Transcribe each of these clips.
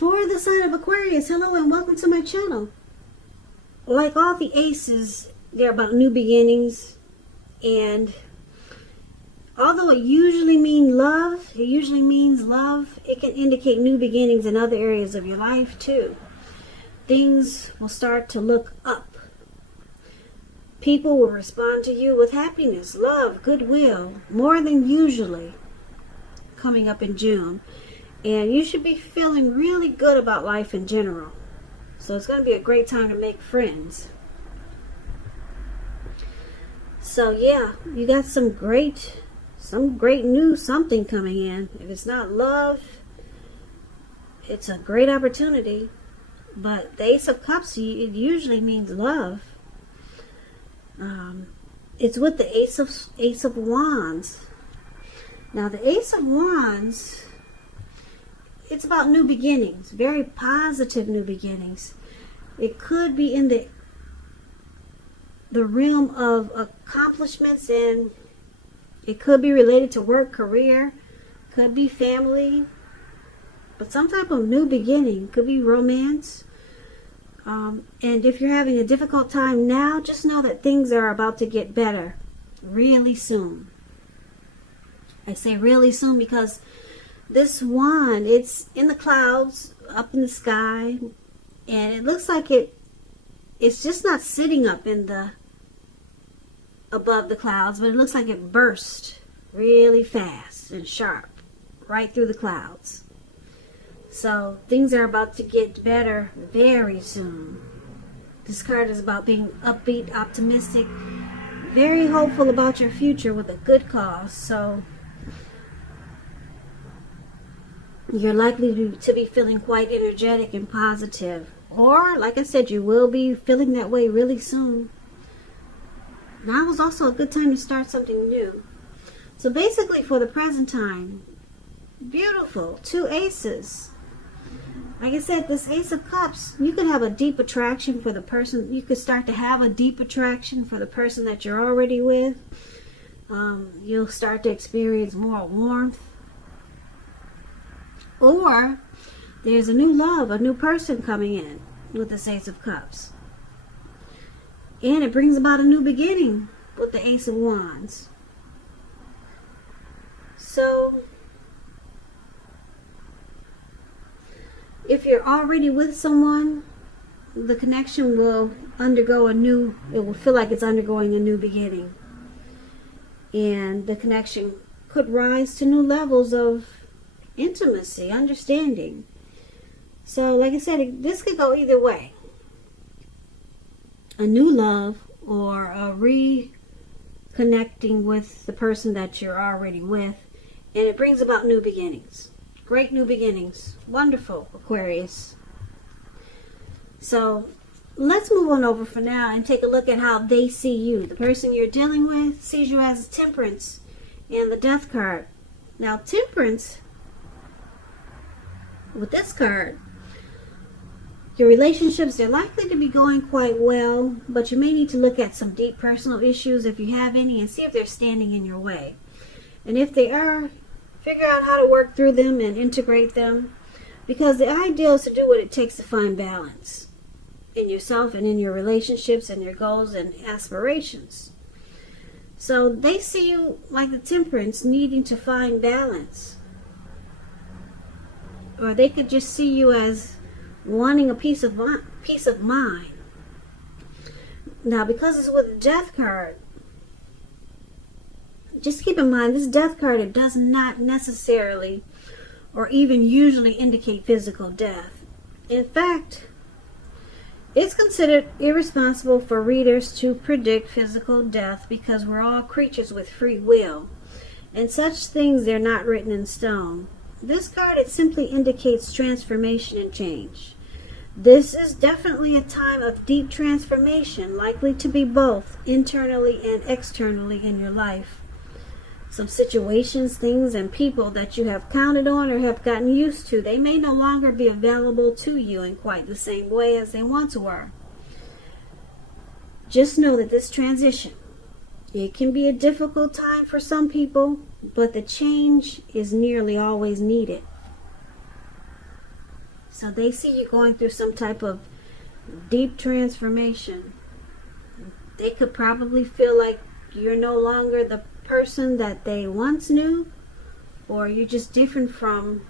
For the sign of Aquarius, hello and welcome to my channel. Like all the aces, they're about new beginnings, and although it usually means love, it can indicate new beginnings in other areas of your life too. Things will start to look up. People will respond to you with happiness, love, goodwill, more than usually coming up in June. And you should be feeling really good about life in general. So it's going to be a great time to make friends. So yeah, you got some great new something coming in. If it's not love, it's a great opportunity. But the Ace of Cups, it usually means love. It's with the Ace of Wands. Now the Ace of Wands, it's about new beginnings, very positive new beginnings. It could be in the realm of accomplishments, and it could be related to work, career, could be family, but some type of new beginning. Could be romance. And if you're having a difficult time now, just know that things are about to get better really soon. I say really soon because this wand, it's in the clouds, up in the sky, and it looks like it's just not sitting up in the above the clouds, but it looks like it burst really fast and sharp right through the clouds. So things are about to get better very soon. This card is about being upbeat, optimistic, very hopeful about your future with a good cause. So you're likely to be feeling quite energetic and positive. Or, like I said, you will be feeling that way really soon. Now is also a good time to start something new. So basically, for the present time, beautiful, 2 aces. Like I said, this Ace of Cups, you could have a deep attraction for the person. You could start to have a deep attraction for the person that you're already with. You'll start to experience more warmth. Or there's a new love, a new person coming in with this Ace of Cups. And it brings about a new beginning with the Ace of Wands. So if you're already with someone, the connection will it will feel like it's undergoing a new beginning. And the connection could rise to new levels of intimacy, understanding. So like I said, this could go either way. A new love or a reconnecting with the person that you're already with. And it brings about new beginnings. Great new beginnings. Wonderful, Aquarius. So let's move on over for now and take a look at how they see you. The person you're dealing with sees you as Temperance and the Death card. Now Temperance, with this card, your relationships, they're likely to be going quite well, but you may need to look at some deep personal issues if you have any and see if they're standing in your way. And if they are, figure out how to work through them and integrate them, because the ideal is to do what it takes to find balance in yourself and in your relationships and your goals and aspirations. So they see you like the Temperance, needing to find balance. Or they could just see you as wanting a peace of mind. Now, because it's with the Death card, just keep in mind, this Death card, it does not necessarily or even usually indicate physical death. In fact, it's considered irresponsible for readers to predict physical death because we're all creatures with free will. And such things, they're not written in stone. This card, it simply indicates transformation and change. This is definitely a time of deep transformation, likely to be both internally and externally in your life. Some situations, things, and people that you have counted on or have gotten used to, they may no longer be available to you in quite the same way as they once were. Just know that this transition, it can be a difficult time for some people, but the change is nearly always needed. So they see you going through some type of deep transformation. They could probably feel like you're no longer the person that they once knew, or you're just different from,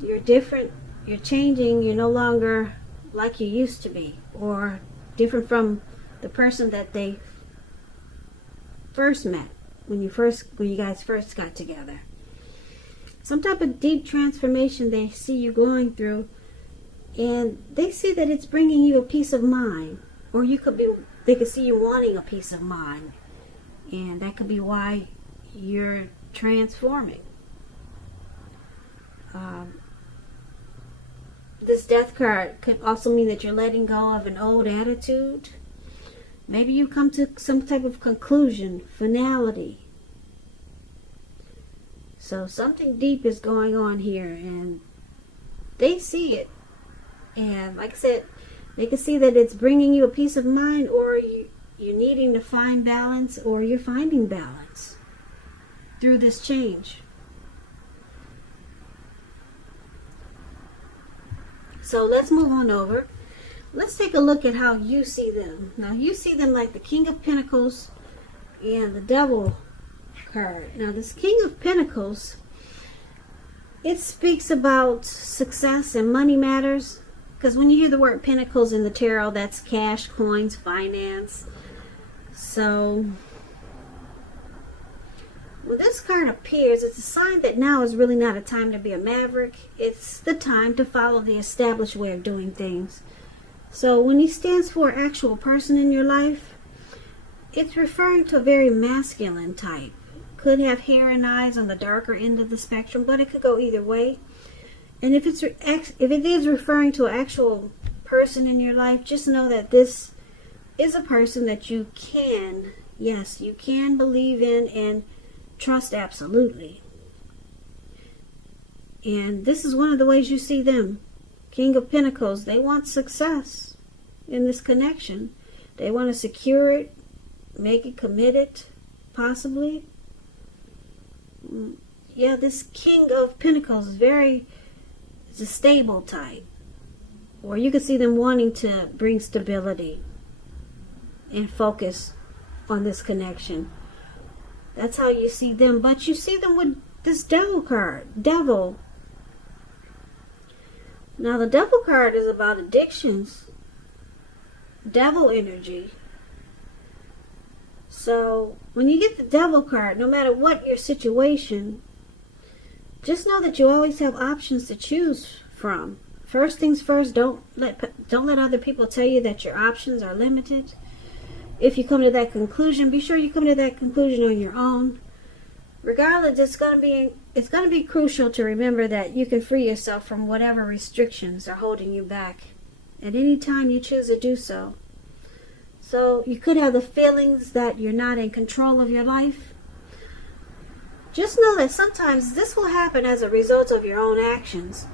you're different, you're changing, you're no longer like you used to be, or different from the person that they first met when you guys first got together. Some type of deep transformation they see you going through, and they see that it's bringing you a peace of mind, or they could see you wanting a peace of mind, and that could be why you're transforming. This death card could also mean that you're letting go of an old attitude. Maybe you come to some type of conclusion, finality. So something deep is going on here, and they see it. And like I said, they can see that it's bringing you a peace of mind, or you're needing to find balance, or you're finding balance through this change. So let's move on over. Let's take a look at how you see them. Now you see them like the King of Pentacles and the Devil card. Now this King of Pentacles, it speaks about success and money matters. Because when you hear the word pentacles in the tarot, that's cash, coins, finance. So when this card appears, it's a sign that now is really not a time to be a maverick. It's the time to follow the established way of doing things. So when he stands for an actual person in your life, it's referring to a very masculine type. Could have hair and eyes on the darker end of the spectrum, but it could go either way. And if it is referring to an actual person in your life, just know that this is a person that you can believe in and trust absolutely. And this is one of the ways you see them. King of Pentacles, they want success in this connection. They want to secure it, make it committed, possibly. Yeah, this King of Pentacles is it's a stable type. Or you could see them wanting to bring stability and focus on this connection. That's how you see them. But you see them with this Devil card. Devil. Now the Devil card is about addictions. Devil energy. So when you get the Devil card, no matter what your situation, just know that you always have options to choose from. First things first, don't let other people tell you that your options are limited. If you come to that conclusion, be sure you come to that conclusion on your own. Regardless, it's going to be crucial to remember that you can free yourself from whatever restrictions are holding you back at any time you choose to do so. So you could have the feelings that you're not in control of your life. Just know that sometimes this will happen as a result of your own actions,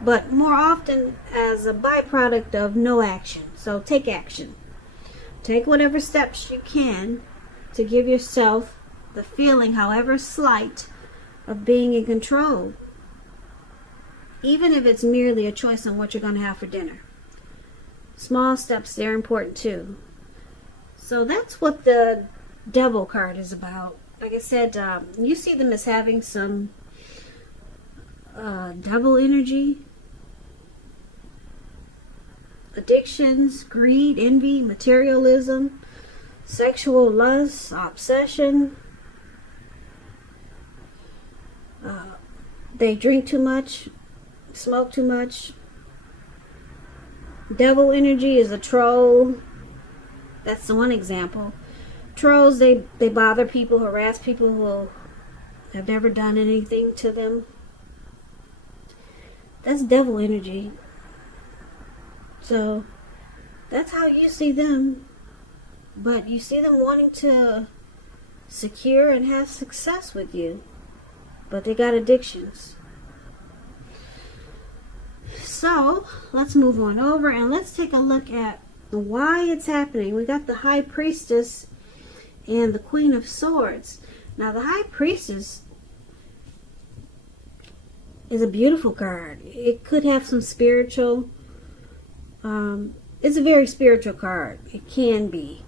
but more often as a byproduct of no action. So take action. Take whatever steps you can to give yourself the feeling, however slight, of being in control. Even if it's merely a choice on what you're going to have for dinner. Small steps, they're important too. So that's what the Devil card is about. Like I said, you see them as having some devil energy, addictions, greed, envy, materialism, sexual lust, obsession. They drink too much, smoke too much. Devil energy is a troll. That's the one example. Trolls, they bother people, harass people who have never done anything to them. That's devil energy. So that's how you see them. But you see them wanting to secure and have success with you. But they got addictions. So let's move on over and let's take a look at why it's happening. We got the High Priestess and the Queen of Swords. Now the High Priestess, is a beautiful card. It could have some spiritual, it's a very spiritual card. It can be.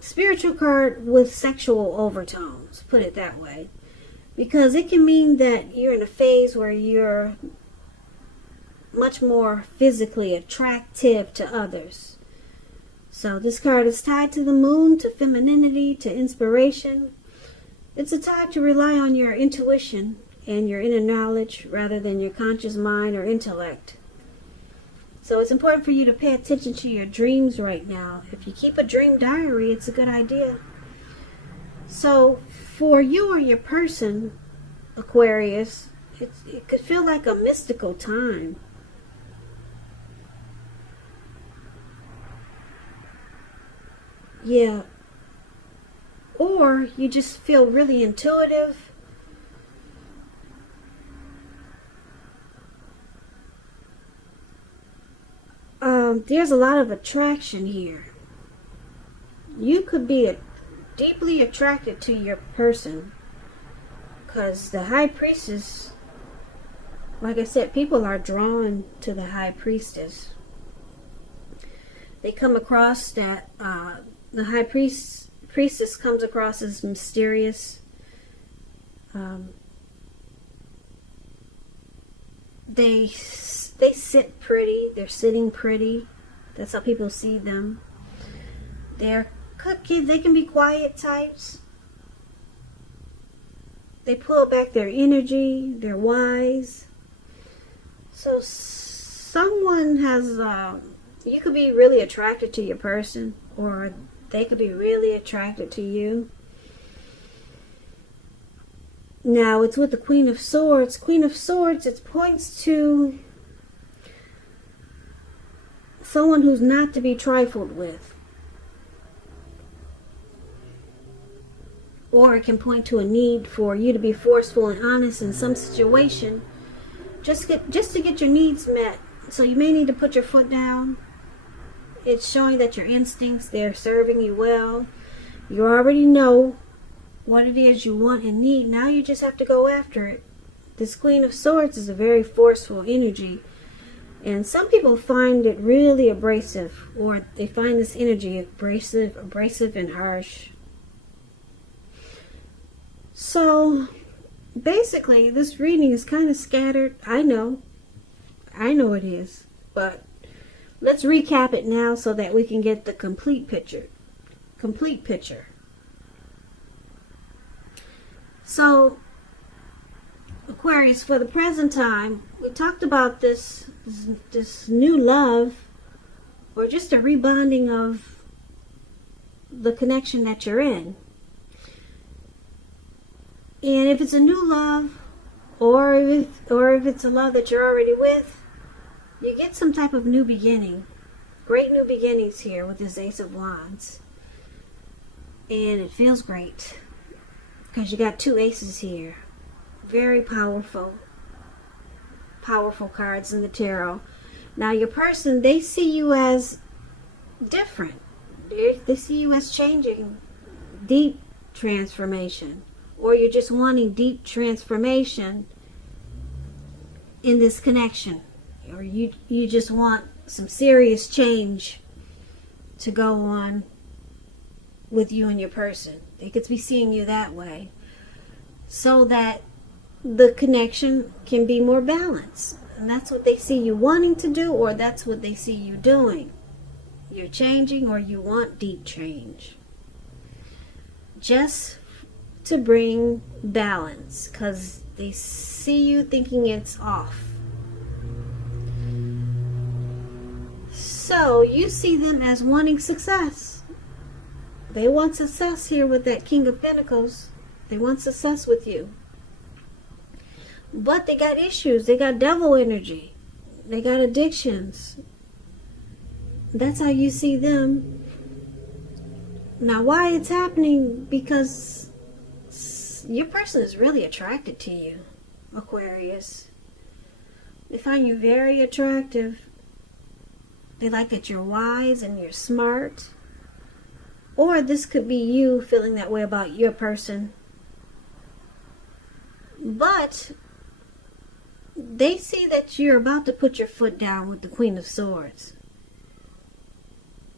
Spiritual card with sexual overtones, put it that way. Because it can mean that you're in a phase where you're much more physically attractive to others. So this card is tied to the moon, to femininity, to inspiration. It's a time to rely on your intuition and your inner knowledge rather than your conscious mind or intellect. So it's important for you to pay attention to your dreams right now. If you keep a dream diary, it's a good idea. So for you or your person, Aquarius, it could feel like a mystical time. Yeah. Or you just feel really intuitive. There's a lot of attraction here. You could be deeply attracted to your person, because the High Priestess, like I said, people are drawn to the High Priestess. They come across that the High Priestess comes across as mysterious. They sit pretty. They're sitting pretty. That's how people see them. They can be quiet types. They pull back their energy. They're wise. So someone has, you could be really attracted to your person, or they could be really attracted to you. Now, it's with the Queen of Swords. Queen of Swords, it points to someone who's not to be trifled with. Or it can point to a need for you to be forceful and honest in some situation, just to get your needs met. So you may need to put your foot down. It's showing that your instincts, they're serving you well. You already know what it is you want and need. Now you just have to go after it. This Queen of Swords is a very forceful energy. And some people find it really abrasive, or they find this energy abrasive and harsh. So basically, this reading is kind of scattered. I know it is. But let's recap it now so that we can get the complete picture. So, Aquarius, for the present time, we talked about this new love, or just a rebonding of the connection that you're in. And if it's a new love, or if it's a love that you're already with, you get some type of new beginning. Great new beginnings here with this Ace of Wands. And it feels great, because you got two aces here. Very powerful cards in the tarot. Now your person, they see you as different. They see you as changing, deep transformation. Or you're just wanting deep transformation in this connection. Or you just want some serious change to go on with you and your person. They could be seeing you that way, so that the connection can be more balanced. And that's what they see you wanting to do, or that's what they see you doing. You're changing, or you want deep change. Just to bring balance, because they see you thinking it's off. So you see them as wanting success. They want success here with that King of Pentacles. They want success with you. But they got issues. They got devil energy. They got addictions. That's how you see them. Now, why it's happening? Because your person is really attracted to you, Aquarius. They find you very attractive. They like that you're wise and you're smart. Or this could be you feeling that way about your person. But they see that you're about to put your foot down with the Queen of Swords.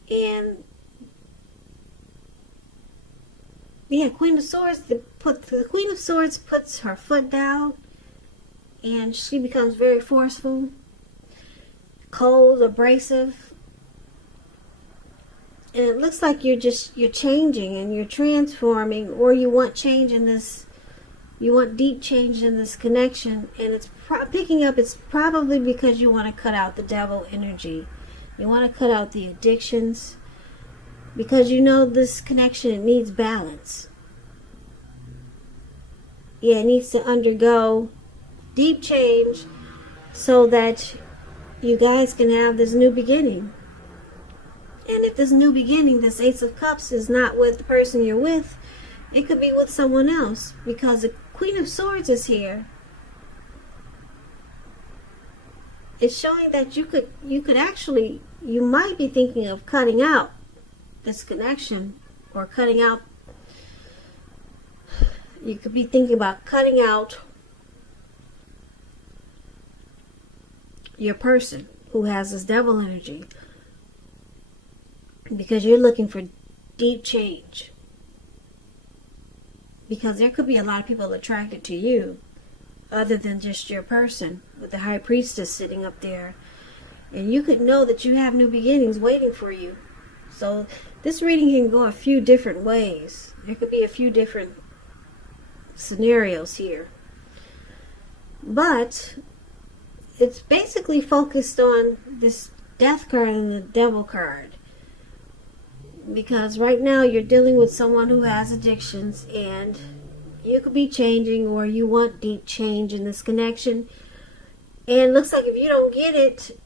And yeah, Queen of Swords, the Queen of Swords puts her foot down and she becomes very forceful, cold, abrasive. And it looks like you're changing and you're transforming, or you want change in this, you want deep change in this connection. And it's picking up, it's probably because you want to cut out the devil energy. You want to cut out the addictions, because you know this connection, it needs balance. Yeah, it needs to undergo deep change so that you guys can have this new beginning. And if this new beginning, this Ace of Cups, is not with the person you're with, it could be with someone else, because the Queen of Swords is here. It's showing that you could actually, you might be thinking of cutting out this connection, or cutting out, you could be thinking about cutting out your person who has this devil energy, because you're looking for deep change. Because there could be a lot of people attracted to you other than just your person, with the High Priestess sitting up there. And you could know that you have new beginnings waiting for you. So this reading can go a few different ways. There could be a few different scenarios here. But it's basically focused on this Death card and the Devil card. Because right now you're dealing with someone who has addictions, and you could be changing, or you want deep change in this connection. And it looks like if you don't get it,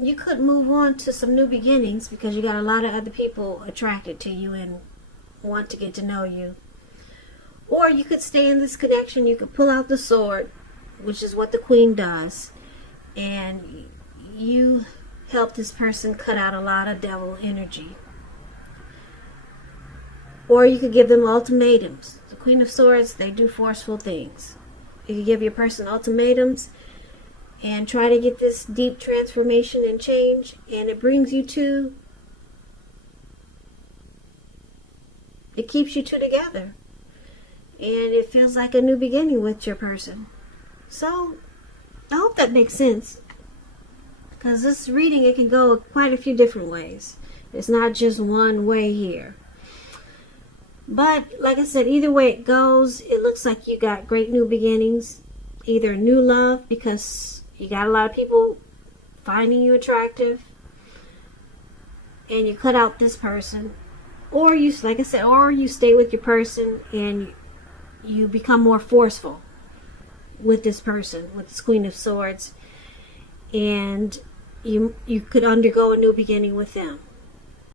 you could move on to some new beginnings, because you got a lot of other people attracted to you and want to get to know you. Or you could stay in this connection. You could pull out the sword, which is what the Queen does, and you help this person cut out a lot of devil energy. Or you could give them ultimatums. The Queen of Swords, they do forceful things. You could give your person ultimatums and try to get this deep transformation and change, and it brings you to, it keeps you two together, and it feels like a new beginning with your person. So I hope that makes sense, because this reading, it can go quite a few different ways. It's not just one way here. But like I said, either way it goes, it looks like you got great new beginnings. Either new love, because you got a lot of people finding you attractive, and you cut out this person. Or you, like I said, or you stay with your person and you become more forceful with this person, with this Queen of Swords, and you could undergo a new beginning with them.